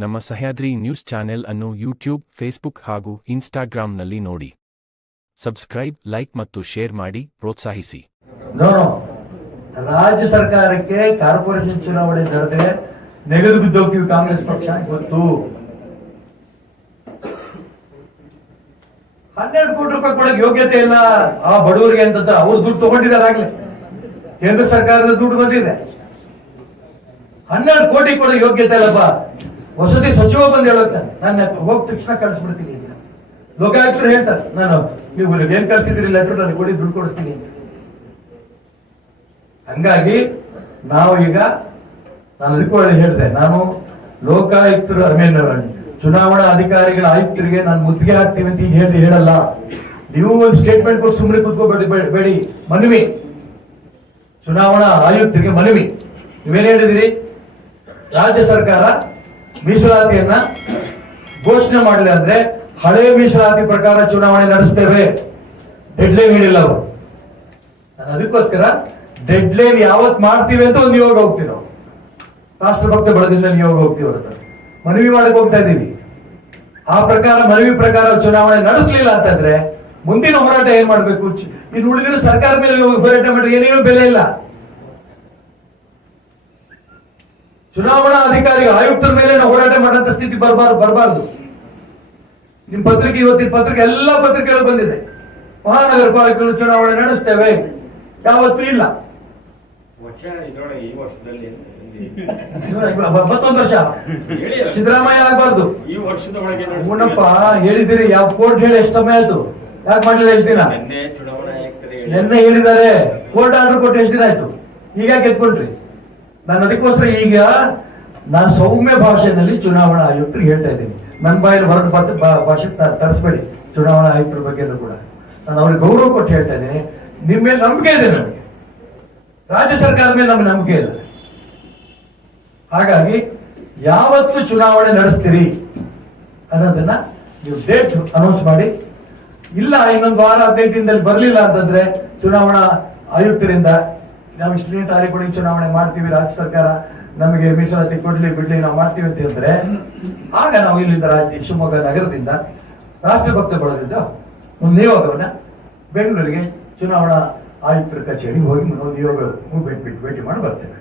ನಮ್ಮ Sahyadri news channel ಅನ್ನು YouTube, Facebook ಹಾಗೂ ಇನ್ಸ್ಟಾಗ್ರಾಂನಲ್ಲಿ ನೋಡಿ. ಸಬ್ಸ್ಕ್ರೈಬ್, ಲೈಕ್ ಮತ್ತು ಶೇರ್ ಮಾಡಿ ಪ್ರೋತ್ಸಾಹಿಸಿ. ರಾಜ್ಯ ಸರ್ಕಾರಕ್ಕೆ ಕಾರ್ಪೊರೇಷನ್ ಚುನಾವಣೆ ನಡೆದರೆ ನೆಗೆದು ಬಿದ್ದೋಗ್ತೀವಿ. ಕಾಂಗ್ರೆಸ್ ಪಕ್ಷ ಗೊತ್ತು. 12 ಕೋಟಿ ರೂಪಾಯಿ ಕೊಡಕ್ಕೆ ಯೋಗ್ಯತೆ ಇಲ್ಲ ಆ ಬಡವರಿಗೆ ಅಂತ ಅವ್ರು ದುಡ್ಡು ತಗೊಂಡಿದ್ದಾರೆ. ಆಗ್ಲೇ ಕೇಂದ್ರ ಸರ್ಕಾರದ ದುಡ್ಡು ಬಂದಿದೆ. 12 ಕೋಟಿ ಕೊಡೋ ಯೋಗ್ಯತೆ ಇಲ್ಲಪ್ಪ. ವಸತಿ ಸಚಿವ ಬಂದು ಹೇಳುತ್ತಾನೆ, ನನ್ನ ಹೋಗಿ ತಕ್ಷಣ ಕಳಿಸ್ಬಿಡ್ತೀನಿ ಅಂತ. ಲೋಕಾಯುಕ್ತರು ಹೇಳ್ತಾರೆ, ನೀವು ಏನ್ ಕಳ್ಸಿದ್ರಿ ಲೆಟರ್ ನನಗೆ ಕೊಡಿ, ದುಡ್ಡು ಕೊಡಿಸ್ತೀನಿ ಅಂತ. ಹಂಗಾಗಿ ನಾವು ಈಗ ನಾನು ಅದಕ್ಕೆ ಹೇಳಿದೆ, ನಾನು ಲೋಕಾಯುಕ್ತರು ಚುನಾವಣಾ ಅಧಿಕಾರಿಗಳ ಆಯುಕ್ತರಿಗೆ ನಾನು ಮುದ್ದಿಗೆ ಹಾಕ್ತೀವಿ ಅಂತ ಈಗ ಹೇಳಲ್ಲ. ನೀವು ಒಂದು ಸ್ಟೇಟ್ಮೆಂಟ್ ಕೊಟ್ಟು ಸುಮ್ಮನೆ ಕೂತ್ಕೋಬೇಡಿ. ಮನವಿ, ಚುನಾವಣಾ ಆಯುಕ್ತರಿಗೆ ಮನವಿ. ನೀವೇನ್ ಹೇಳಿದಿರಿ? ರಾಜ್ಯ ಸರ್ಕಾರ ಮೀಸಲಾತಿಯನ್ನ ಘೋಷಣೆ ಮಾಡಲಿ ಅಂದ್ರೆ ಹಳೆ ಮೀಸಲಾತಿ ಪ್ರಕಾರ ಚುನಾವಣೆ ನಡೆಸ್ತೇವೆ. ಡೆಡ್ಲೈನ್ ಹೇಳಿಲ್ಲ ಅವರು. ನಾನು ಅದಕ್ಕೋಸ್ಕರ ಡೆಡ್ಲೈನ್ ಯಾವತ್ ಮಾಡ್ತೀವಿ ಅಂತ ಒಂದು ನಿಯೋಗ ಹೋಗ್ತೀವಿ. ನಾವು ರಾಷ್ಟ್ರಭಕ್ತ ಬಳಗದಿಂದ ನಿಯೋಗ ಹೋಗ್ತೀವಿ. ಅವ್ರ ಹತ್ರ ಮನವಿ ಮಾಡಕ್ ಹೋಗ್ತಾ ಇದ್ದೀವಿ. ಆ ಪ್ರಕಾರ ಮನವಿ ಪ್ರಕಾರ ಚುನಾವಣೆ ನಡೆಸಲಿಲ್ಲ ಅಂತಂದ್ರೆ ಮುಂದಿನ ಹೋರಾಟ ಏನ್ ಮಾಡ್ಬೇಕು? ಇನ್ನು ಉಳಿದಿರೋ ಸರ್ಕಾರ ಮೇಲೆ ಹೋರಾಟ ಮಾಡ್ರಿ, ಏನೇನು ಬೆಲೆ ಇಲ್ಲ. ಚುನಾವಣಾ ಅಧಿಕಾರಿಗಳು ಆಯುಕ್ತರ ಮೇಲೆ ನಾವು ಹೋರಾಟ ಮಾಡಂತ ಸ್ಥಿತಿ ಬರಬಾರ್ದು. ನಿಮ್ ಪತ್ರಿಕೆ, ಇವತ್ತಿನ ಪತ್ರಿಕೆ, ಎಲ್ಲಾ ಪತ್ರಿಕೆಗಳು ಬಂದಿದೆ. ಮಹಾನಗರ ಪಾಲಿಕೆಗಳು ಚುನಾವಣೆ ನಡೆಸ್ತೇವೆ, ಯಾವತ್ತೂ ಇಲ್ಲ. ಮತ್ತೊಂದು ವರ್ಷ ಸಿದ್ದರಾಮಯ್ಯ ಆಗ್ಬಾರ್ದು. ಉಣ್ಣಪ್ಪ ಹೇಳಿದಿರಿ, ಯಾವ ಕೋರ್ಟ್ ಹೇಳಿ ಎಷ್ಟು ಸಮಯ ಆಯ್ತು? ಯಾಕೆ ಮಾಡ್ಲಿಲ್ಲ? ಎಷ್ಟು ದಿನ? ನಿನ್ನೆ ಹೇಳಿದ್ದಾರೆ. ಕೋರ್ಟ್ ಆರ್ಡರ್ ಕೊಟ್ಟು ಎಷ್ಟು ದಿನ ಆಯ್ತು? ಈಗ ಎತ್ಕೊಂಡ್ರಿ? ನಾನು ಅದಕ್ಕೋಸ್ಕರ ಈಗ ನಾನು ಸೌಮ್ಯ ಭಾಷೆನಲ್ಲಿ ಚುನಾವಣಾ ಆಯುಕ್ತರಿಗೆ ಹೇಳ್ತಾ ಇದ್ದೀನಿ. ನನ್ನ ಬಾಯಲ್ಲಿ ಹೊರಟು ಭಾಷೆ ತರಿಸ್ಬೇಡಿ. ಚುನಾವಣಾ ಆಯುಕ್ತರ ಬಗ್ಗೆ ಕೂಡ ನಾನು ಅವ್ರಿಗೆ ಗೌರವ ಕೊಟ್ಟು ಹೇಳ್ತಾ ಇದ್ದೀನಿ. ನಿಮ್ಮ ಮೇಲೆ ನಂಬಿಕೆ ಇದೆ ನಮಗೆ, ರಾಜ್ಯ ಸರ್ಕಾರದ ಮೇಲೆ ನಮಗೆ ನಂಬಿಕೆ ಇಲ್ಲ. ಹಾಗಾಗಿ ಯಾವತ್ತು ಚುನಾವಣೆ ನಡೆಸ್ತೀರಿ ಅನ್ನೋದನ್ನ ನೀವು ಡೇಟ್ ಅನೌನ್ಸ್ ಮಾಡಿ. ಇಲ್ಲ ಇನ್ನೊಂದು ವಾರ 15 ದಿನದಲ್ಲಿ ಬರಲಿಲ್ಲ ಅಂತಂದ್ರೆ ಚುನಾವಣಾ ಆಯುಕ್ತರಿಂದ ನಾವು ಇಷ್ಟನೇ ತಾರೀಕು ಚುನಾವಣೆ ಮಾಡ್ತೀವಿ, ರಾಜ್ಯ ಸರ್ಕಾರ ನಮಗೆ ಮೀಸಲಾತಿ ಕೊಡ್ಲಿ ಬಿಡ್ಲಿ ನಾವು ಮಾಡ್ತೀವಿ ಅಂತ ಹೇಳಿದ್ರೆ ಆಗ ನಾವು ಇಲ್ಲಿಂದ ಶಿವಮೊಗ್ಗ ನಗರದಿಂದ ರಾಷ್ಟ್ರಭಕ್ತ ಬಳಗದಿಂದ ಒಂದು ನಿಯೋಗವನ್ನ ಬೆಂಗಳೂರಿಗೆ ಚುನಾವಣಾ ಆಯುಕ್ತರ ಕಚೇರಿಗೆ ಹೋಗಿ ನಿಯೋಗ ಭೇಟಿ ಮಾಡಿ ಬರ್ತೇವೆ.